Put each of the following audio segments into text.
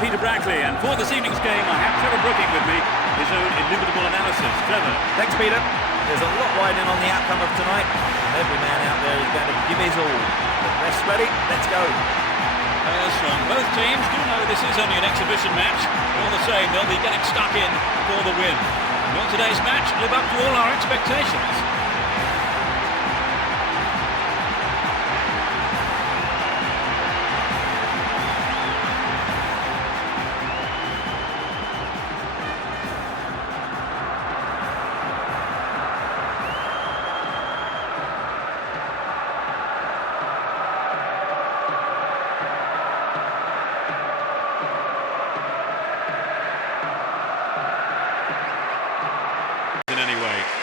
Peter Brackley, and for this evening's game I have Trevor Brooking with me, his own inimitable analysis. Trevor. Thanks, Peter. There's a lot riding on the outcome of tonight, and every man out there is going to give his all. The rest ready? Let's go. Players from both teams do know this is only an exhibition match, but all the same they'll be getting stuck in for the win. Will today's match live up to all our expectations?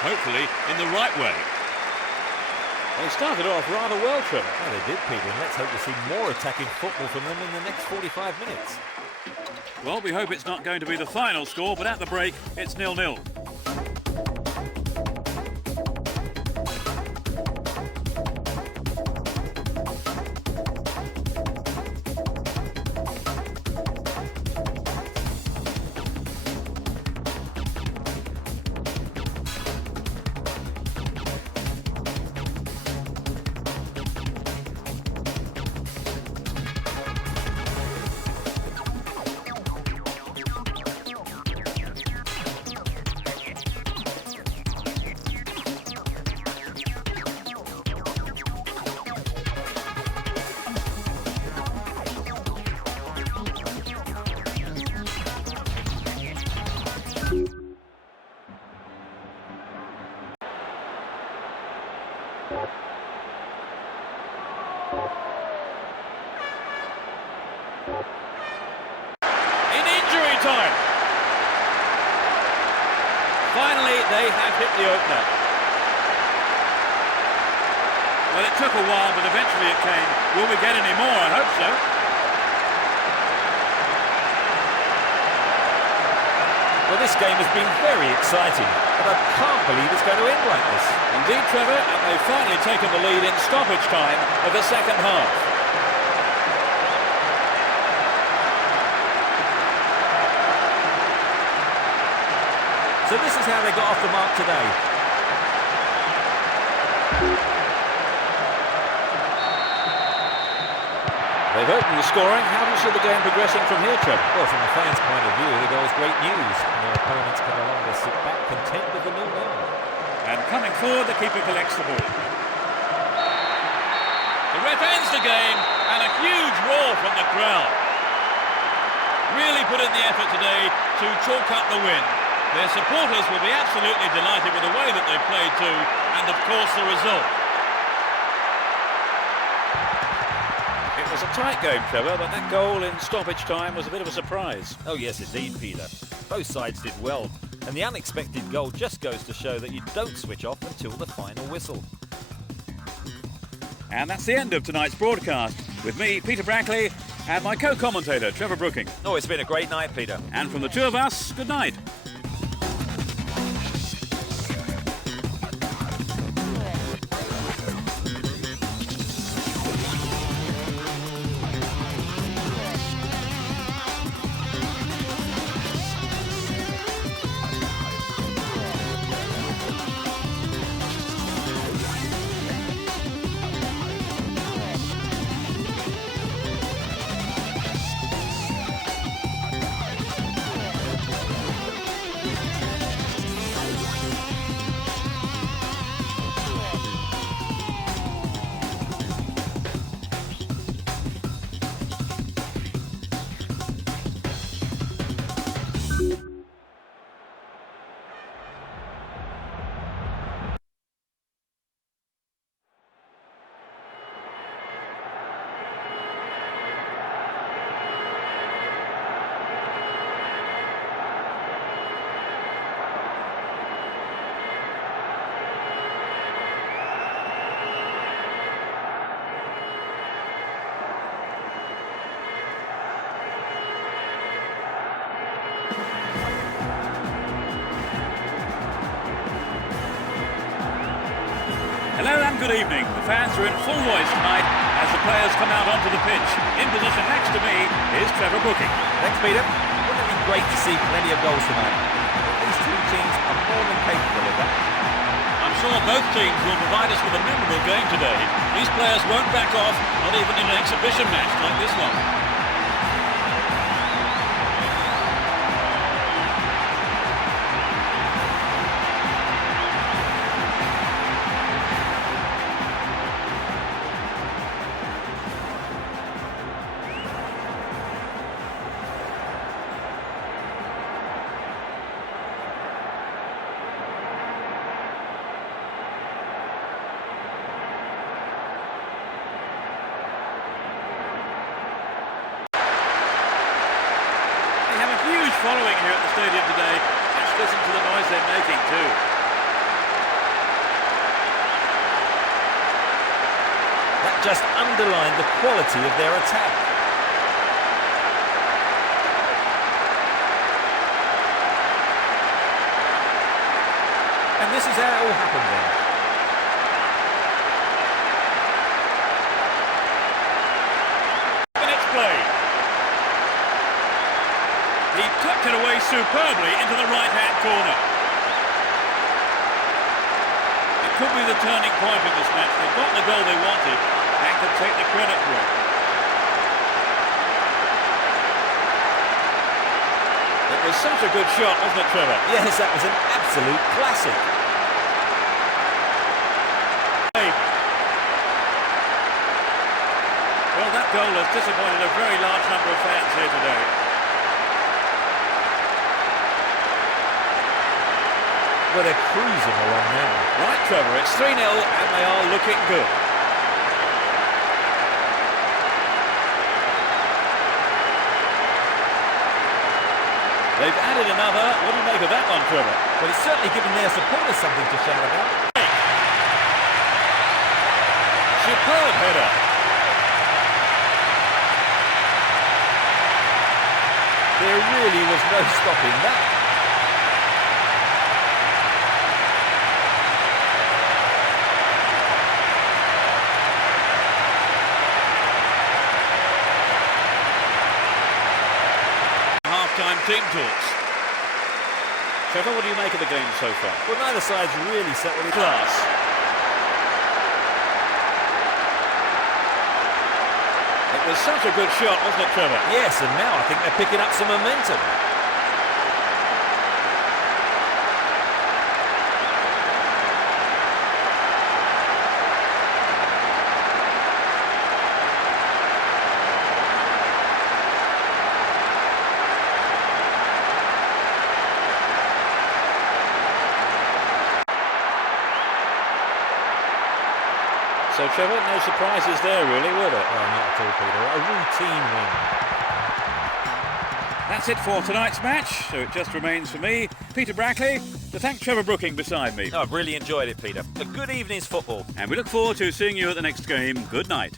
Hopefully in the right way. They started off rather well, Trevor. Oh, they did, Peter, and let's hope to see more attacking football from them in the next 45 minutes. Well, we hope it's not going to be the final score, but at the break, it's 0-0. In injury time. Finally, they have hit the opener. Well, it took a while, but eventually it came. Will we get any more? I hope so. Well, this game has been very exciting, but I can't believe it's going to end like this. Indeed, Trevor, and they've finally taken the lead in stoppage time of the second half. So this is how they got off the mark today. They've opened the scoring. How do you see the game progressing from here, Trevor? Well, from the fans' point of view, the goal's great news. And their opponents can no longer sit back content with the 0-0. And coming forward, the keeper collects the ball. The ref ends the game, and a huge roar from the crowd. Really put in the effort today to chalk up the win. Their supporters will be absolutely delighted with the way that they played too, and of course the result. It was a tight game, Trevor, but that goal in stoppage time was a bit of a surprise. Oh yes, indeed, Peter. Both sides did well, and the unexpected goal just goes to show that you don't switch off until the final whistle. And that's the end of tonight's broadcast, with me, Peter Brackley, and my co-commentator, Trevor Brooking. Oh, it's been a great night, Peter. And from the two of us, good night. Hello and good evening. The fans are in full voice tonight as the players come out onto the pitch. In position next to me is Trevor Brooking. Thanks, Peter. Wouldn't it be great to see plenty of goals tonight? These two teams are more than capable of that. I'm sure both teams will provide us with a memorable game today. These players won't back off, not even in an exhibition match like this one. Following here at the stadium today. Just listen to the noise they're making too. That just underlined the quality of their attack. And this is how it all happened then. Minutes played. He tucked it away superbly into the right-hand corner. It could be the turning point of this match. They've got the goal they wanted and could take the credit for it. It was such a good shot, wasn't it, Trevor? Yes, that was an absolute classic. Well, that goal has disappointed a very large number of fans here today. But they're cruising along now. Right, Trevor, it's 3-0 and they are looking good. They've added another. What do you make of that one, Trevor? Well, it's certainly given their supporters something to shout about. Superb header. There really was no stopping that. Half-time team talks. Trevor, what do you make of the game so far? Well, neither side's really settled it. Class. It was such a good shot, wasn't it, Trevor? Yes, and now I think they're picking up some momentum. So, Trevor, no surprises there, really, were there? Oh, not at all, Peter. A routine win. That's it for tonight's match, so it just remains for me, Peter Brackley, to thank Trevor Brooking beside me. Oh, I've really enjoyed it, Peter. A good evening's football. And we look forward to seeing you at the next game. Good night.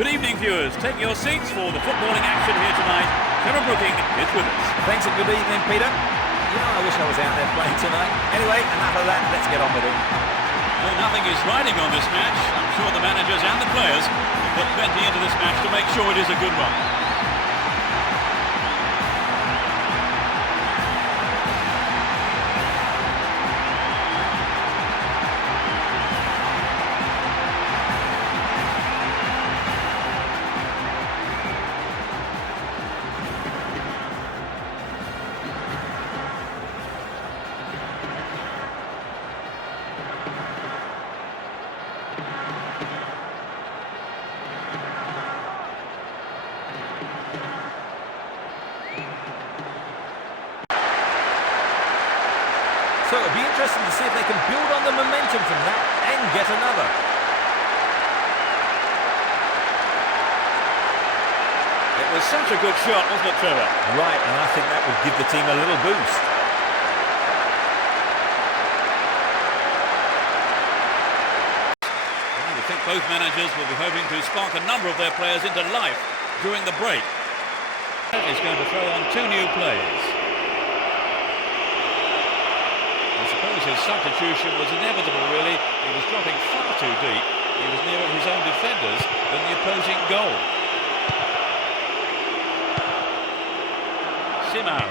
Good evening, viewers. Take your seats for the footballing action here tonight. Trevor Brooking is with us. Thanks and good evening, Peter. I wish I was out there playing tonight. Anyway, enough of that. Let's get on with it. Well, nothing is riding on this match. I'm sure the managers and the players will put plenty into this match to make sure it is a good one. So it'll be interesting to see if they can build on the momentum from that and get another. It was such a good shot, wasn't it, Trevor? Right, and I think that would give the team a little boost. I think both managers will be hoping to spark a number of their players into life during the break. He's going to throw on two new players. I suppose his substitution was inevitable, really. He was dropping far too deep. He was nearer his own defenders than the opposing goal. Simao.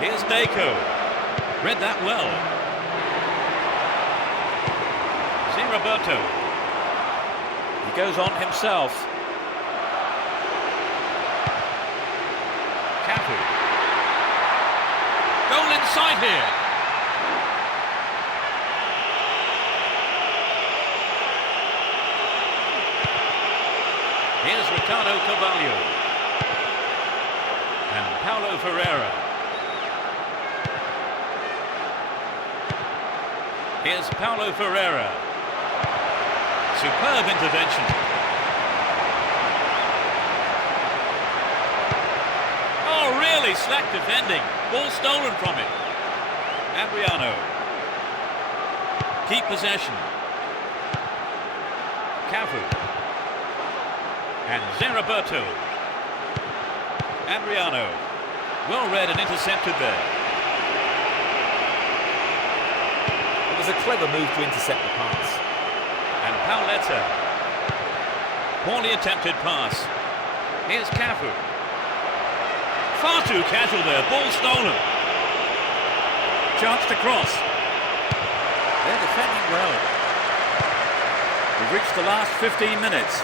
Here's Deco. Read that well. Roberto. He goes on himself. Cafu. Goal in sight here. Here's Ricardo Carvalho. And Paulo Ferreira. Here's Paulo Ferreira. Superb intervention. Oh, really slack defending. Ball stolen from him. Adriano. Keep possession. Cafu. And Zeraberto. Adriano. Well read and intercepted there. It was a clever move to intercept the pass. And Pauletta. Poorly attempted pass. Here's Cafu. Far too casual there. Ball stolen. Chance to cross. They're defending well. We've reached the last 15 minutes.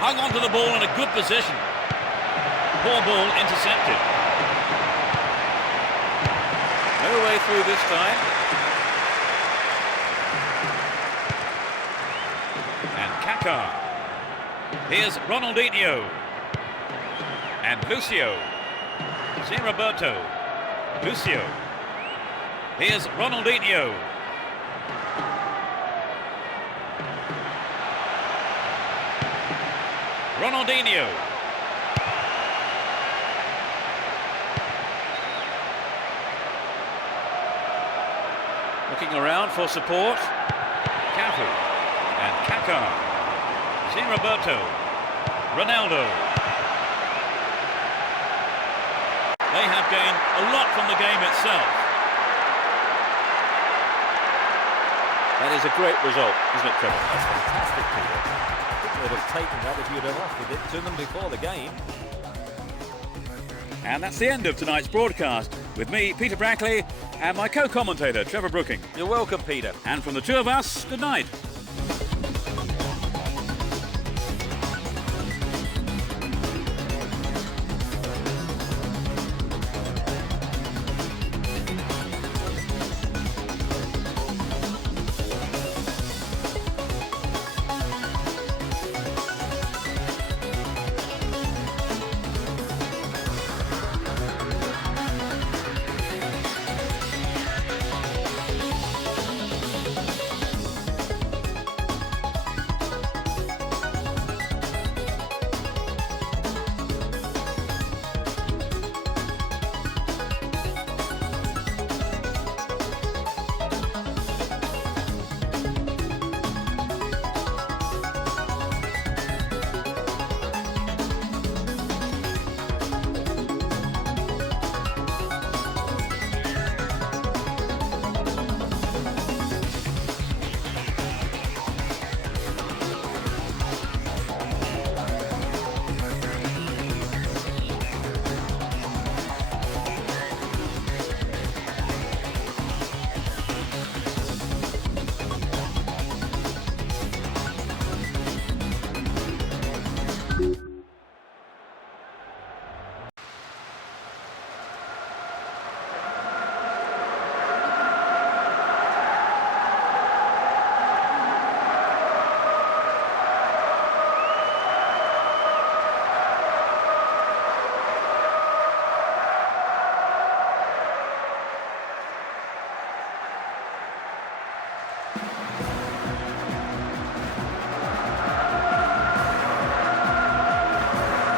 Hung on to the ball in a good position. Poor ball intercepted. No way through this time. Kaká. Here's Ronaldinho. And Lucio. Zeraberto. Lucio. Here's Ronaldinho. Ronaldinho. Looking around for support. Cafu. And Kaká. Roberto, Ronaldo. They have gained a lot from the game itself. That is a great result, isn't it, Trevor? That's fantastic, Peter. I think they'd have taken that if you'd have offered it to them before the game. And that's the end of tonight's broadcast. With me, Peter Brackley, and my co-commentator, Trevor Brooking. You're welcome, Peter. And from the two of us, good night.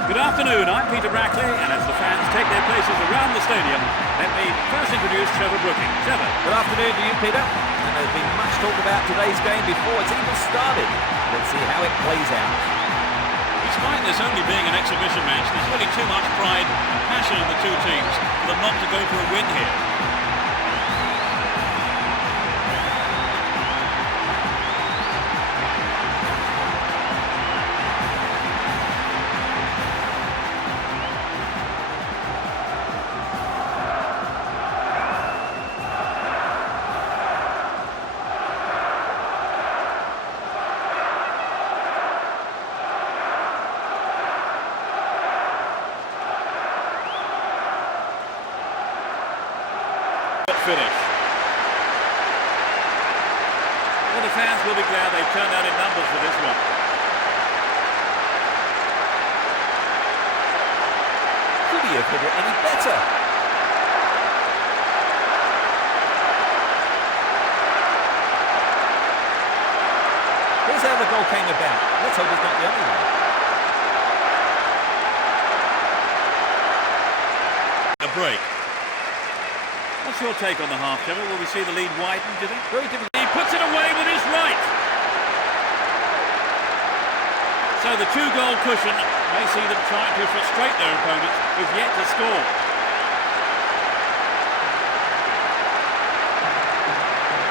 Good afternoon, I'm Peter Brackley, and as the fans take their places around the stadium, let me first introduce Trevor Brooking. Trevor. Good afternoon to you, Peter. And there's been much talk about today's game before it's even started. Let's see how it plays out. Despite this only being an exhibition match, there's really too much pride and passion in the two teams for them not to go for a win here. Finish. Well, the fans will be glad they turned out in numbers for this one. Could he have hit it any better? Here's how the goal came about. Let's hope it's not the only one. A break. What's your take on the half, Trevor? Will we see the lead widen, do you think? Very difficult. He puts it away with his right. So the two-goal cushion may see them trying to frustrate their opponents who've yet to score.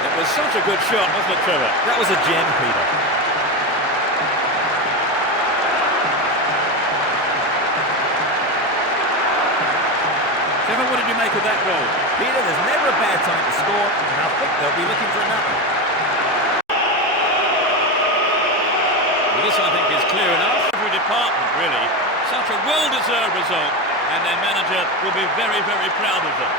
It was such a good shot, wasn't it, Trevor? That was a gem, Peter. Trevor, what did you make of that goal? Peter, there's never a bad time to score, and I think they'll be looking for another. Well, this, I think, is clear enough. Every department, really. Such a well-deserved result, and their manager will be very, very proud of them.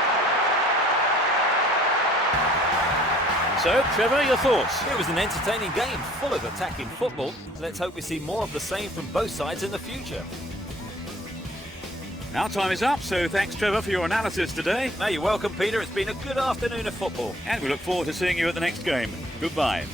So, Trevor, your thoughts? It was an entertaining game, full of attacking football. Let's hope we see more of the same from both sides in the future. Now time is up, so thanks, Trevor, for your analysis today. No, you're welcome, Peter. It's been a good afternoon of football. And we look forward to seeing you at the next game. Goodbye.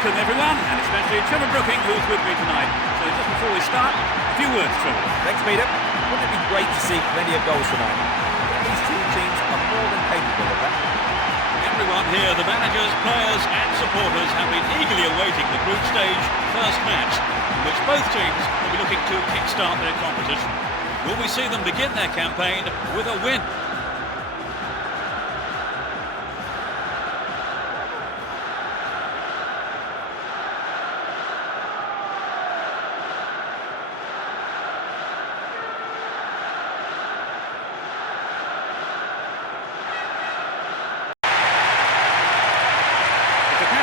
Welcome everyone, and especially Trevor Brooking, who's with me tonight. So just before we start, a few words, Trevor. Thanks, Peter. Wouldn't it be great to see plenty of goals tonight? These two teams are more than capable of that. Everyone here, the managers, players and supporters have been eagerly awaiting the group stage first match, in which both teams will be looking to kick-start their competition. Will we see them begin their campaign with a win?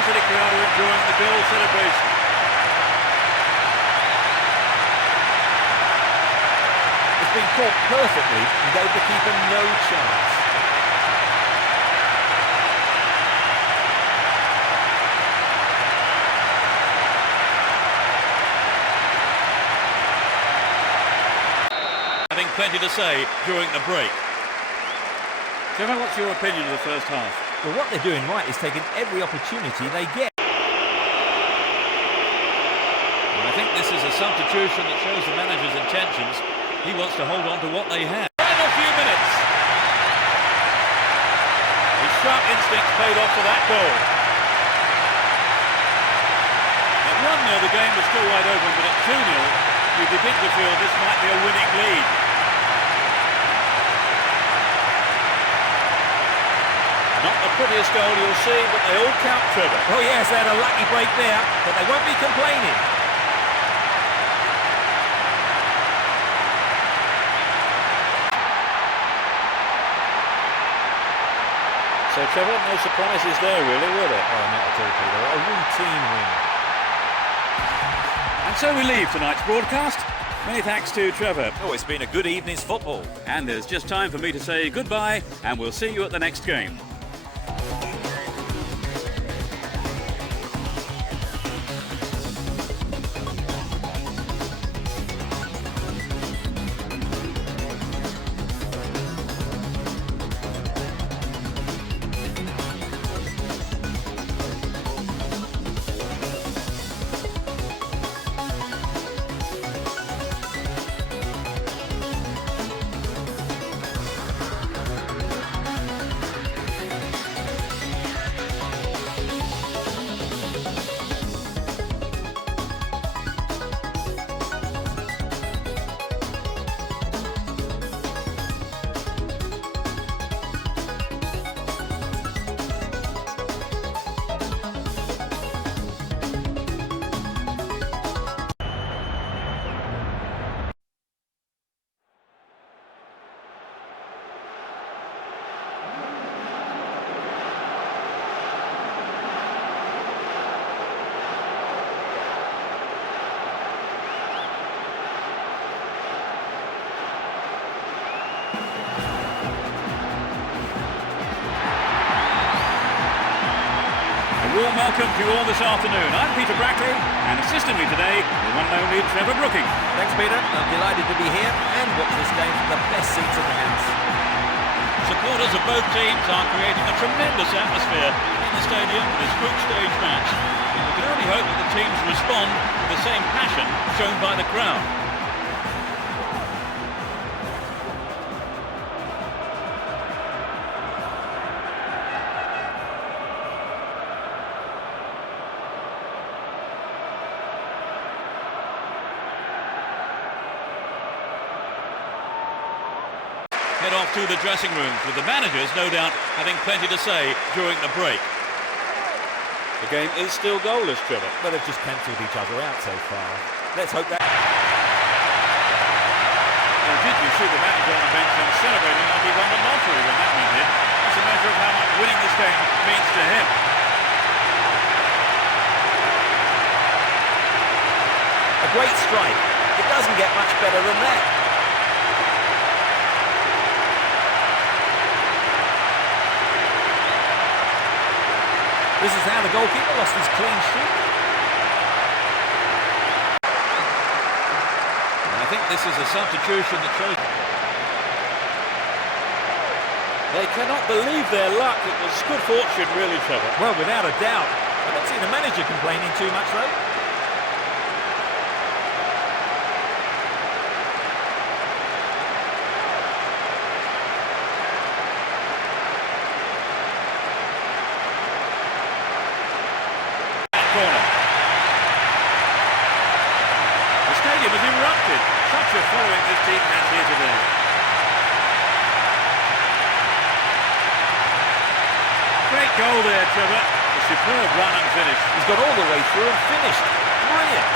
The crowd are enjoying the goal celebration. It's been caught perfectly and gave the keeper no chance. Having plenty to say during the break. Trevor, what's your opinion of the first half? Well, what they're doing right is taking every opportunity they get. I think this is a substitution that shows the manager's intentions. He wants to hold on to what they have. Final few minutes. His sharp instincts paid off for that goal. At 1-0 the game was still wide open, but at 2-0 you begin to feel this might be a winning lead. Not the prettiest goal you'll see, but they all count, Trevor. Oh yes, they had a lucky break there, but they won't be complaining. So Trevor, no surprises there really, were there? Oh, not at all, Peter. A routine win. And so we leave tonight's broadcast. Many thanks to Trevor. Oh, it's been a good evening's football. And there's just time for me to say goodbye, and we'll see you at the next game. welcome to you all this afternoon. I'm Peter Brackley, and assisting me today, the one and only Trevor Brooking. Thanks, Peter. I'm delighted to be here and watch this game from the best seats in the house. Supporters of both teams are creating a tremendous atmosphere in the stadium for this group stage match. We can only hope that the teams respond with the same passion shown by the crowd. Head off to the dressing rooms, with the managers no doubt having plenty to say during the break. The game is still goalless, Trevor. Well, they've just cancelled each other out so far. Let's hope that... Well, did you see the manager on the bench and celebrating like he won the lottery when that went in? It's a measure of how much winning this game means to him. A great strike. It doesn't get much better than that. This is how the goalkeeper lost his clean sheet. I think this is a substitution that shows... They cannot believe their luck. It was good fortune, really, Trevor. Well, without a doubt. I don't see the manager complaining too much, though. Corner. The stadium has erupted. Such a following this team has here today. Great goal there, Trevor. A superb run and finish. He's got all the way through and finished. Brilliant.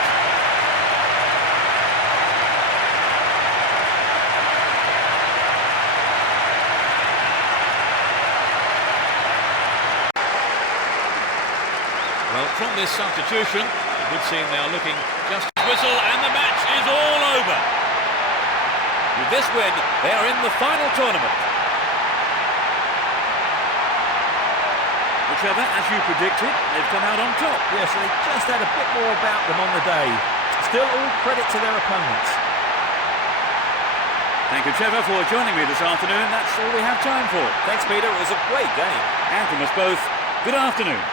Well, from this substitution, it would seem they are looking just to whistle, and the match is all over. With this win, they are in the final tournament. Well, Trevor, as you predicted, they've come out on top. Yes, they just had a bit more about them on the day. Still all credit to their opponents. Thank you, Trevor, for joining me this afternoon. That's all we have time for. Thanks, Peter. It was a great game. And from us both, good afternoon.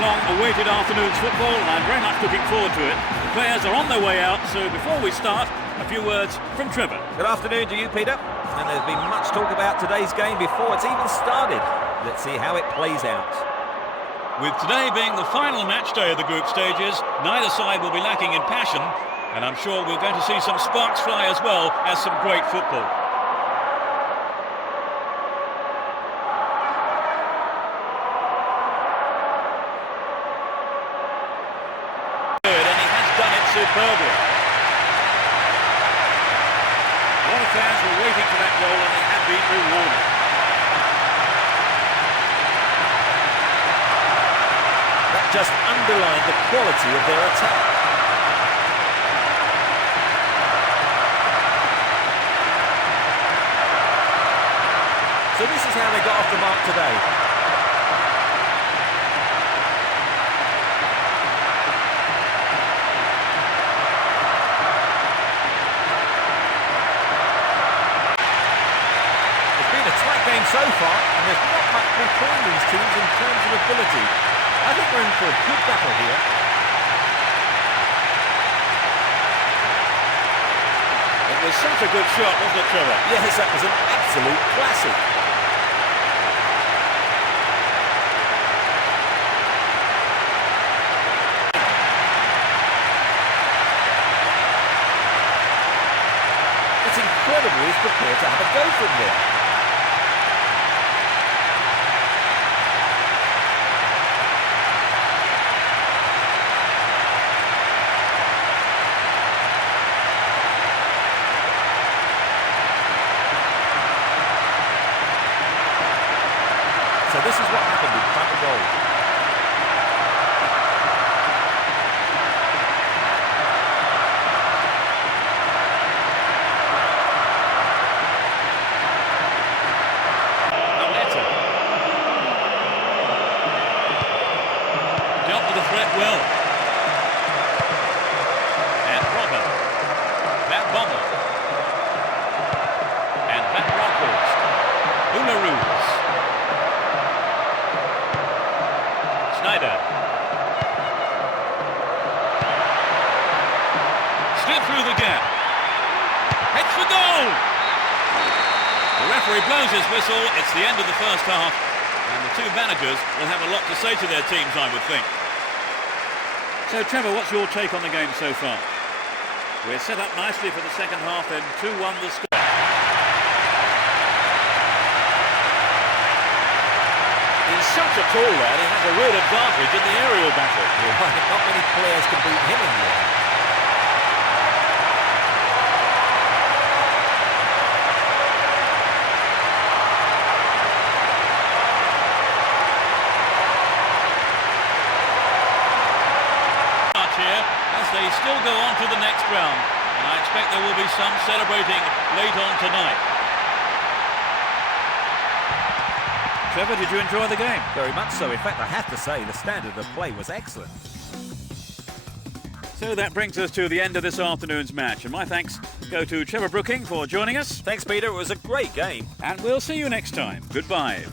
Long-awaited afternoon's football, and I'm very much looking forward to it. The players are on their way out, so before we start, a few words from Trevor. Good afternoon to you, Peter. And there's been much talk about today's game before it's even started. Let's see how it plays out. With today being the final match day of the group stages, neither side will be lacking in passion, and I'm sure we're going to see some sparks fly as well as some great football. Superbly. A lot of fans were waiting for that goal, and they have been rewarded. just underlined the quality of their attack. So this is how they got off the mark today. It's been a tight game so far, and there's not much between these teams in terms of ability. I think we're in for a good battle here. It was such a good shot, wasn't it, Trevor? Yes, that was an absolute classic. It's incredible he's prepared to have a go from there. So this is what happened in front of goal. Dealt with the threat well. And Robert. That Bomber. And that Rockhorst. Ularuz. Snyder. Slid through the gap. Heads for goal! The referee blows his whistle. It's the end of the first half. And the two managers will have a lot to say to their teams, I would think. So, Trevor, what's your take on the game so far? We're set up nicely for the second half, and 2-1 the score. He's such a tall lad, he has a real advantage in the aerial battle. Not many players can beat him in the air. Here as they still go on to the next round, and I expect there will be some celebrating late on tonight. Trevor, did you enjoy the game? Very much so. In fact, I have to say the standard of play was excellent. So that brings us to the end of this afternoon's match, and my thanks go to Trevor Brooking for joining us. Thanks, Peter. It was a great game. And we'll see you next time. Goodbye.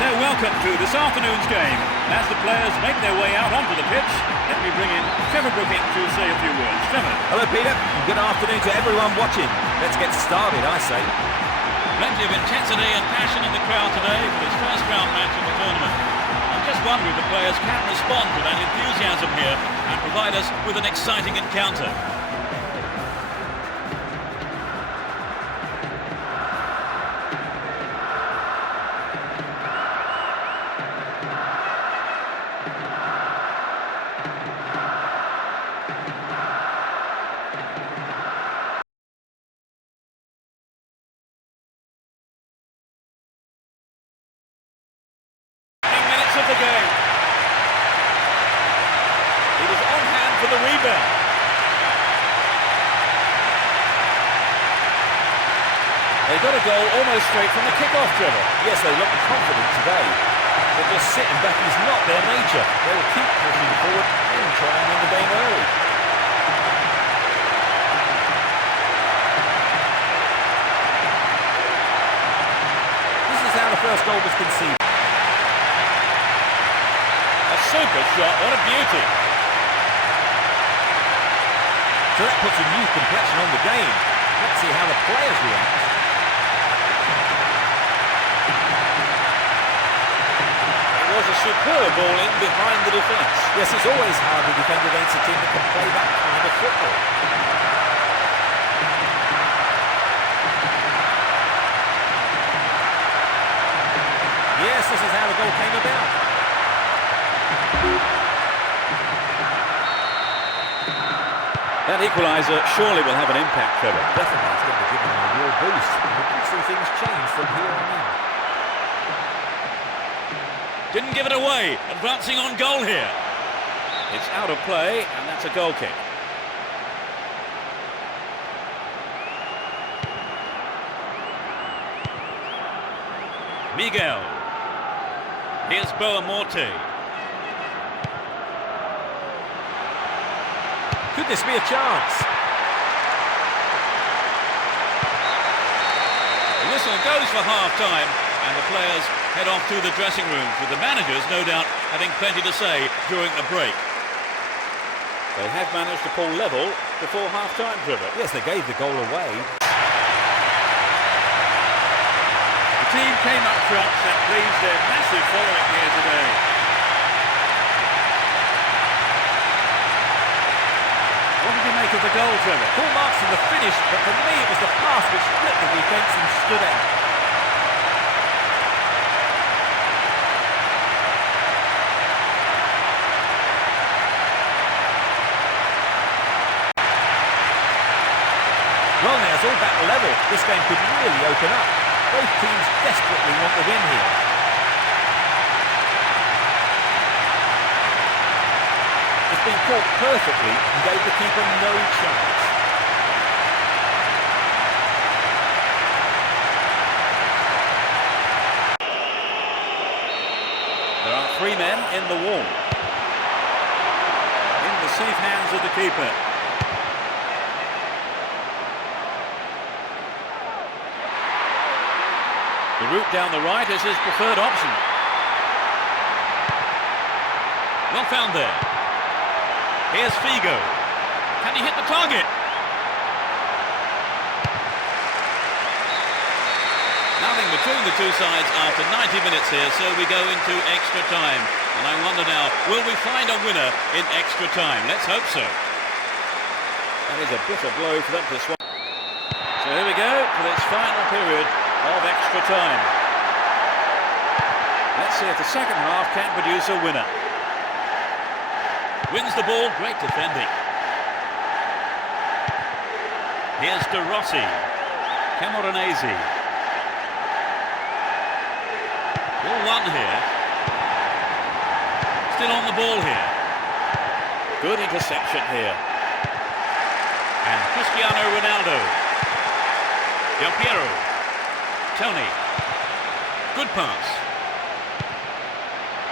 So welcome to this afternoon's game. As the players make their way out onto the pitch, let me bring in Trevor Brooking to say a few words. Trevor. Hello Peter, and good afternoon to everyone watching. Let's get started, I say. Plenty of intensity and passion in the crowd today for this first round match of the tournament. I'm just wondering if the players can respond to that enthusiasm here and provide us with an exciting encounter. Of the game. He was on hand for the rebound. They got a goal almost straight from the kick-off, Trevor. Yes, they look confident today. But just sitting back is not their nature. They will keep pushing forward and try and win the game early. This is how the first goal was conceived. Super shot, what a beauty. So that puts a new complexion on the game. Let's see how the players react. It was a superb ball in behind the defence. Yes, it's always hard to defend against a team that can play that kind of football. Yes, this is how the goal came about. That equaliser surely will have an impact, Trevor. Definitely, it's going to give them a real boost. We can see things change from here on in. Didn't give it away, advancing on goal here. It's out of play, and that's a goal kick. Miguel. Here's Boamorte. Could this be a chance? The whistle goes for half-time, and the players head off to the dressing rooms, with the managers, no doubt, having plenty to say during the break. They have managed to pull level before half-time, Trevor. Yes, they gave the goal away. The team came up front, that pleased their massive following here today. What did you make of the goal, Trevor? Full marks for the finish, but for me it was the pass which split the defence and stood out. Well now, it's all back level. This game could really open up. Both teams desperately want the win here. It's been caught perfectly and gave the keeper no chance. There are 3 men in the wall. In the safe hands of the keeper. The route down the right is his preferred option. Well found there. Here's Figo. Can he hit the target? Nothing between the two sides after 90 minutes here, so we go into extra time. And I wonder now, will we find a winner in extra time? Let's hope so. That is a bitter blow for them to swallow. So here we go for this final period of extra time. Let's see if the second half can produce a winner. Wins the ball, great defending. Here's De Rossi. Camoranesi. Ball one here. Still on the ball here. Good interception here. And Cristiano Ronaldo. Del Piero. Tony. Good pass.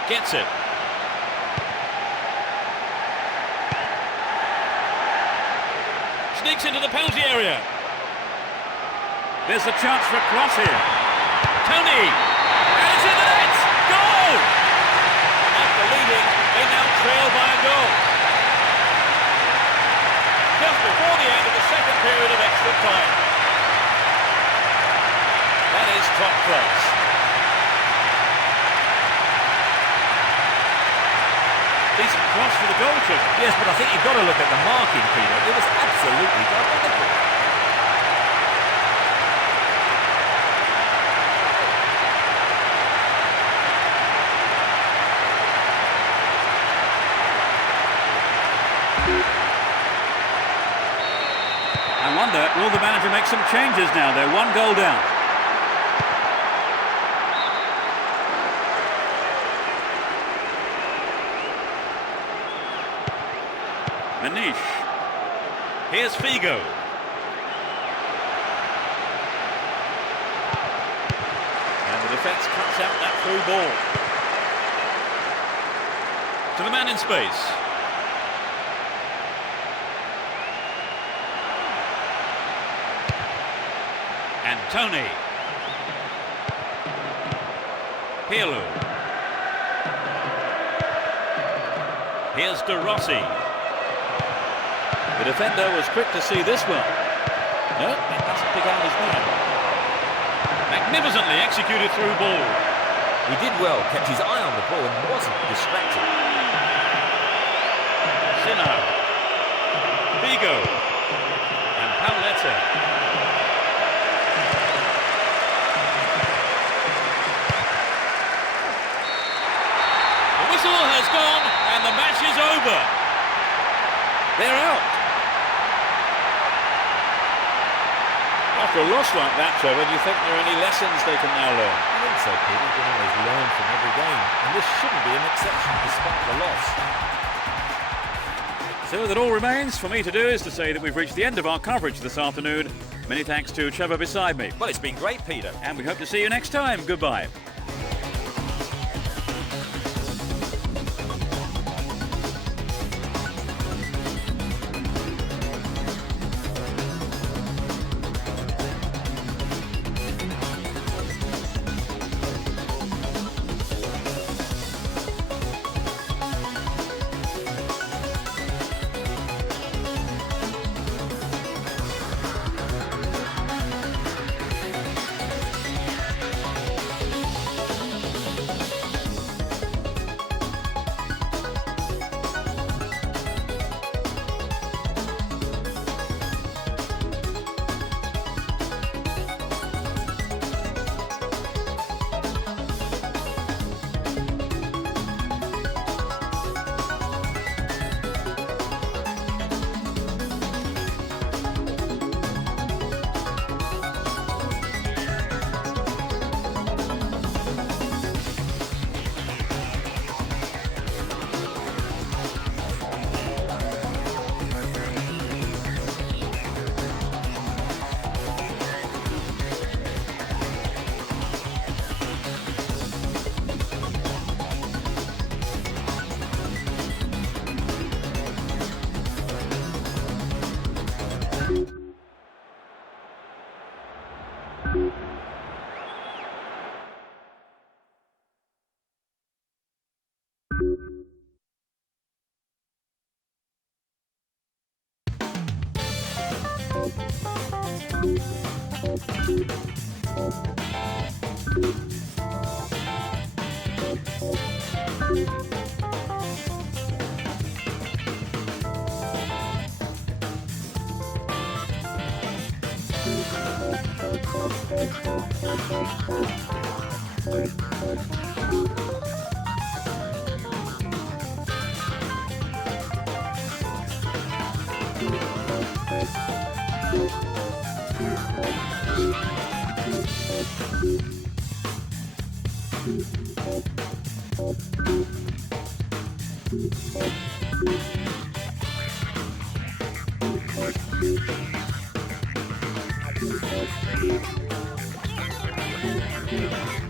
Gets it. Sneaks into the penalty area. There's a chance for a cross here. Tony! And it's in the net! They now trail by a goal. Just before the end of the second period of extra time. That is top class. Decent cross for the goalkeeper. Yes, but I think you've got to look at the marking, Peter. It was absolutely diabolical. I wonder, will the manager make some changes now? They're one goal down. Manish. Here's Figo. And the defence cuts out that through ball. To the man in space. And Tony. Pirlo. Here's De Rossi. The defender was quick to see this one. No, it doesn't pick out his man. Magnificently executed through ball. He did well, kept his eye on the ball and wasn't distracted. Sinner. Figo. And Pauletta. The whistle has gone and the match is over. They're out. After a loss like that, Trevor, do you think there are any lessons they can now learn? I think so, Peter. You can always learn from every game, and this shouldn't be an exception despite the loss. So that all remains for me to do is to say that we've reached the end of our coverage this afternoon. Many thanks to Trevor beside me. Well, it's been great, Peter. And we hope to see you next time. Goodbye. Thank you.